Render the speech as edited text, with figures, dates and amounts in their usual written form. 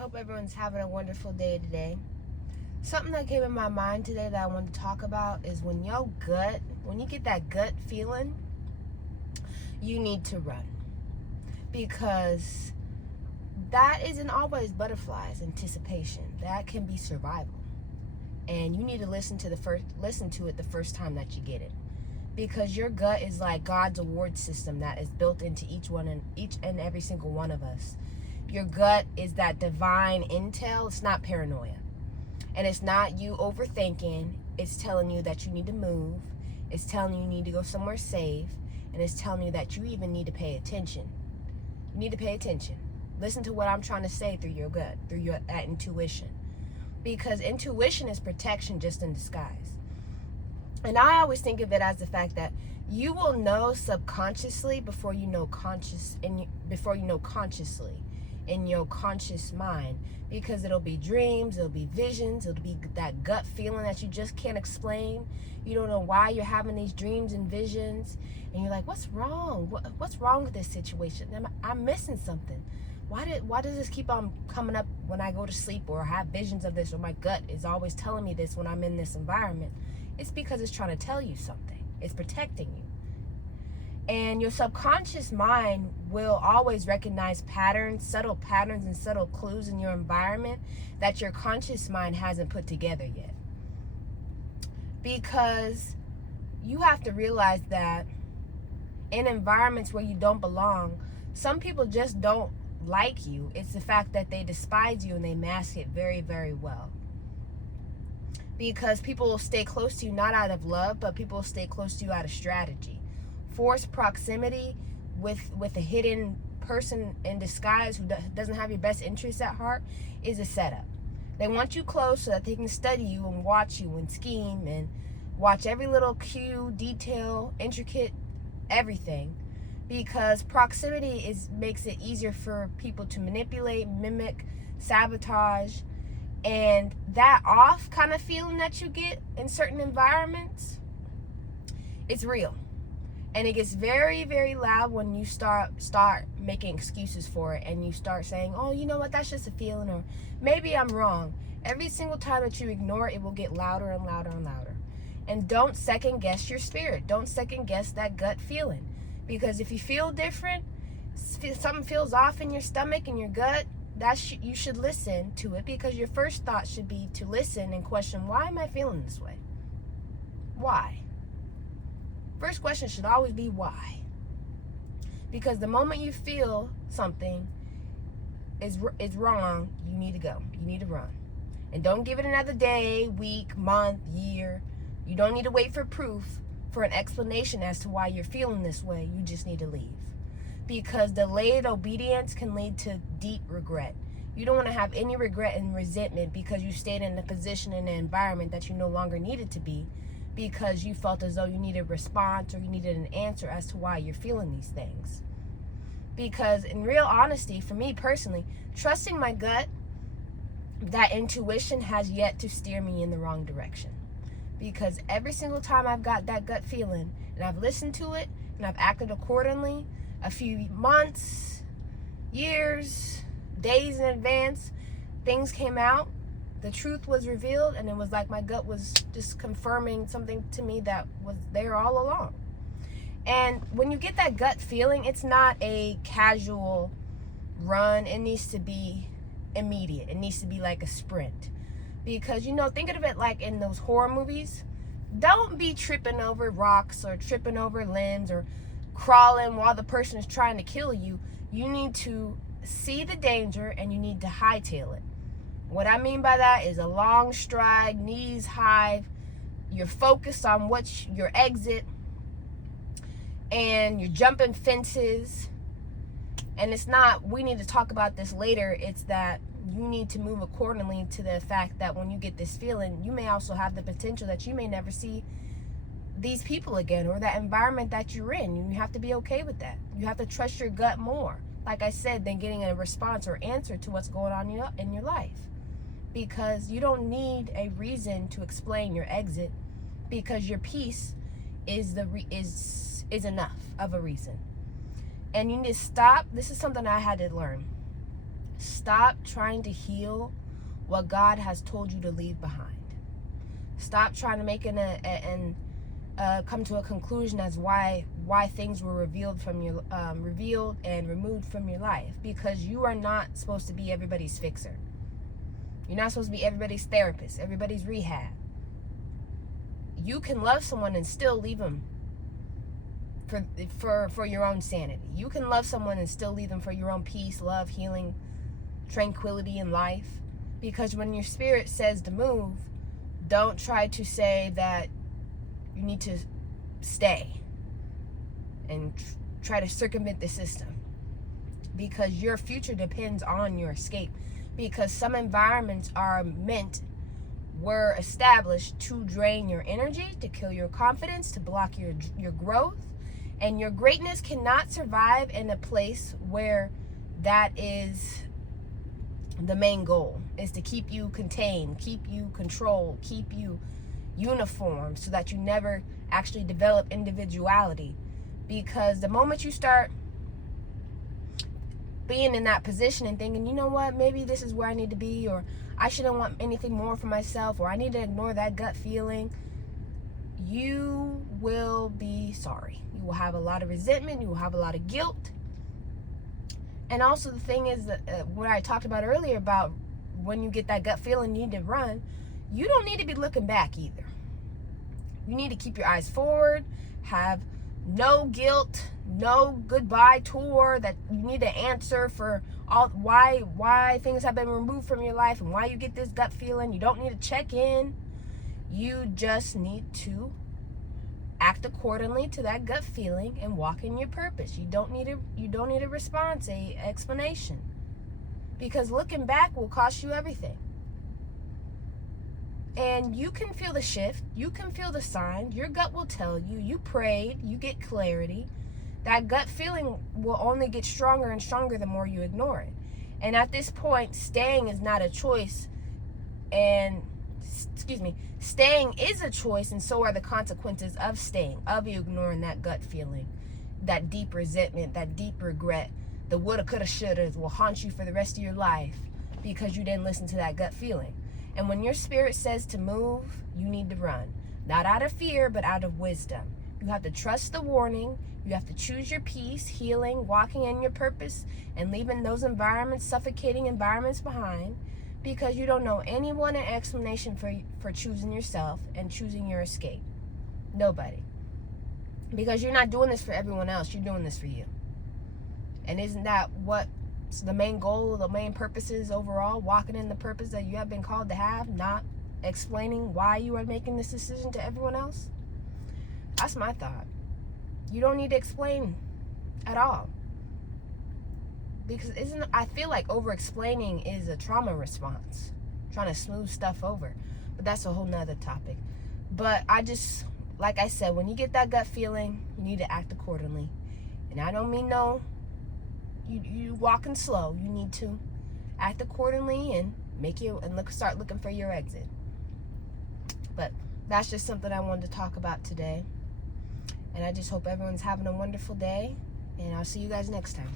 Hope everyone's having a wonderful day today. Something that came in my mind today that I want to talk about is when you get that gut feeling, you need to run. Because that isn't always butterflies, anticipation. That can be survival. And you need to listen to it the first time that you get it. Because your gut is like God's award system that is built into each and every single one of us. Your gut is that divine intel. It's not paranoia. And it's not you overthinking. It's telling you that you need to move. It's telling you need to go somewhere safe. And it's telling you that you even need to pay attention. You need to pay attention. Listen to what I'm trying to say through your gut, through that intuition. Because intuition is protection just in disguise. And I always think of it as the fact that you will know subconsciously before you know consciously in your conscious mind, because it'll be dreams, it'll be visions, it'll be that gut feeling that you just can't explain. You don't know why you're having these dreams and visions, and you're like, what's wrong? What's wrong with this situation? I'm missing something. Why does this keep on coming up when I go to sleep or have visions of this, or my gut is always telling me this when I'm in this environment? It's because it's trying to tell you something. It's protecting you. And your subconscious mind will always recognize patterns, subtle patterns and subtle clues in your environment that your conscious mind hasn't put together yet. Because you have to realize that in environments where you don't belong, some people just don't like you. It's the fact that they despise you and they mask it very, very well. Because people will stay close to you not out of love, but people will stay close to you out of strategy. Forced proximity with a hidden person in disguise who doesn't have your best interests at heart is a setup. They want you close so that they can study you and watch you and scheme and watch every little cue, detail, intricate, everything. Because proximity makes it easier for people to manipulate, mimic, sabotage. And that off kind of feeling that you get in certain environments, it's real. And it gets very, very loud when you start making excuses for it, and you start saying, oh, you know what, that's just a feeling, or maybe I'm wrong. Every single time that you ignore it, it will get louder and louder and louder. And don't second guess your spirit. Don't second guess that gut feeling. Because if you feel different, something feels off in your stomach and your gut, you should listen to it, because your first thought should be to listen and question, why am I feeling this way? Why? First question should always be why. Because the moment you feel something is wrong, you need to go. You need to run. And don't give it another day, week, month, year. You don't need to wait for proof, for an explanation as to why you're feeling this way. You just need to leave. Because delayed obedience can lead to deep regret. You don't want to have any regret and resentment because you stayed in a position in an environment that you no longer needed to be, because you felt as though you needed a response or you needed an answer as to why you're feeling these things. Because in real honesty, for me personally, trusting my gut, that intuition has yet to steer me in the wrong direction. Because every single time I've got that gut feeling and I've listened to it and I've acted accordingly, a few months, years, days in advance, things came out, the truth was revealed, and it was like my gut was just confirming something to me that was there all along. And when you get that gut feeling, it's not a casual run. It needs to be immediate. It needs to be like a sprint. Because, think of it like in those horror movies. Don't be tripping over rocks or tripping over limbs or crawling while the person is trying to kill you. You need to see the danger and you need to hightail it. What I mean by that is a long stride, knees high. You're focused on your exit, and you're jumping fences. And it's not, we need to talk about this later. It's that you need to move accordingly to the fact that when you get this feeling, you may also have the potential that you may never see these people again, or that environment that you're in. You have to be okay with that. You have to trust your gut more, like I said, than getting a response or answer to what's going on in your life. Because you don't need a reason to explain your exit, because your peace is enough of a reason. And you need to stop. This is something I had to learn. Stop trying to heal what God has told you to leave behind. Stop trying to make come to a conclusion as why things were revealed and removed from your life, because you are not supposed to be everybody's fixer. You're not supposed to be everybody's therapist, everybody's rehab. You can love someone and still leave them for your own sanity. You can love someone and still leave them for your own peace, love, healing, tranquility in life. Because when your spirit says to move, don't try to say that you need to stay and try to circumvent the system, because your future depends on your escape. Because some environments were established to drain your energy, to kill your confidence, to block your growth. And your greatness cannot survive in a place where that is the main goal, is to keep you contained, keep you controlled, keep you uniform, so that you never actually develop individuality. Because the moment you start being in that position and thinking, you know what, maybe this is where I need to be, or I shouldn't want anything more for myself, or I need to ignore that gut feeling, you will be sorry. You will have a lot of resentment, you will have a lot of guilt. And also the thing is that what I talked about earlier about when you get that gut feeling you need to run, you don't need to be looking back either. You need to keep your eyes forward, have no guilt, no goodbye tour that you need to answer for all why things have been removed from your life and why you get this gut feeling. You don't need to check in. You just need to act accordingly to that gut feeling and walk in your purpose. You don't need a response, a explanation. Because looking back will cost you everything. And you can feel the shift. You can feel the signs. Your gut will tell you. You prayed. You get clarity. That gut feeling will only get stronger and stronger the more you ignore it. And at this point, staying is not a choice. Staying is a choice, and so are the consequences of staying, of you ignoring that gut feeling. That deep resentment, that deep regret, the woulda, coulda, shouldas will haunt you for the rest of your life because you didn't listen to that gut feeling. And when your spirit says to move, you need to run. Not out of fear, but out of wisdom. You have to trust the warning. You have to choose your peace, healing, walking in your purpose, and leaving those environments, suffocating environments behind, because you don't know anyone an explanation for choosing yourself and choosing your escape. Nobody. Because you're not doing this for everyone else. You're doing this for you. And isn't that what the main goal, the main purpose is overall? Walking in the purpose that you have been called to have, not explaining why you are making this decision to everyone else? That's my thought. You don't need to explain at all. Because I feel like over-explaining is a trauma response. Trying to smooth stuff over. But that's a whole nother topic. But like I said, when you get that gut feeling, you need to act accordingly. And I don't mean you walking slow. You need to act accordingly and start looking for your exit. But that's just something I wanted to talk about today. And I just hope everyone's having a wonderful day. And I'll see you guys next time.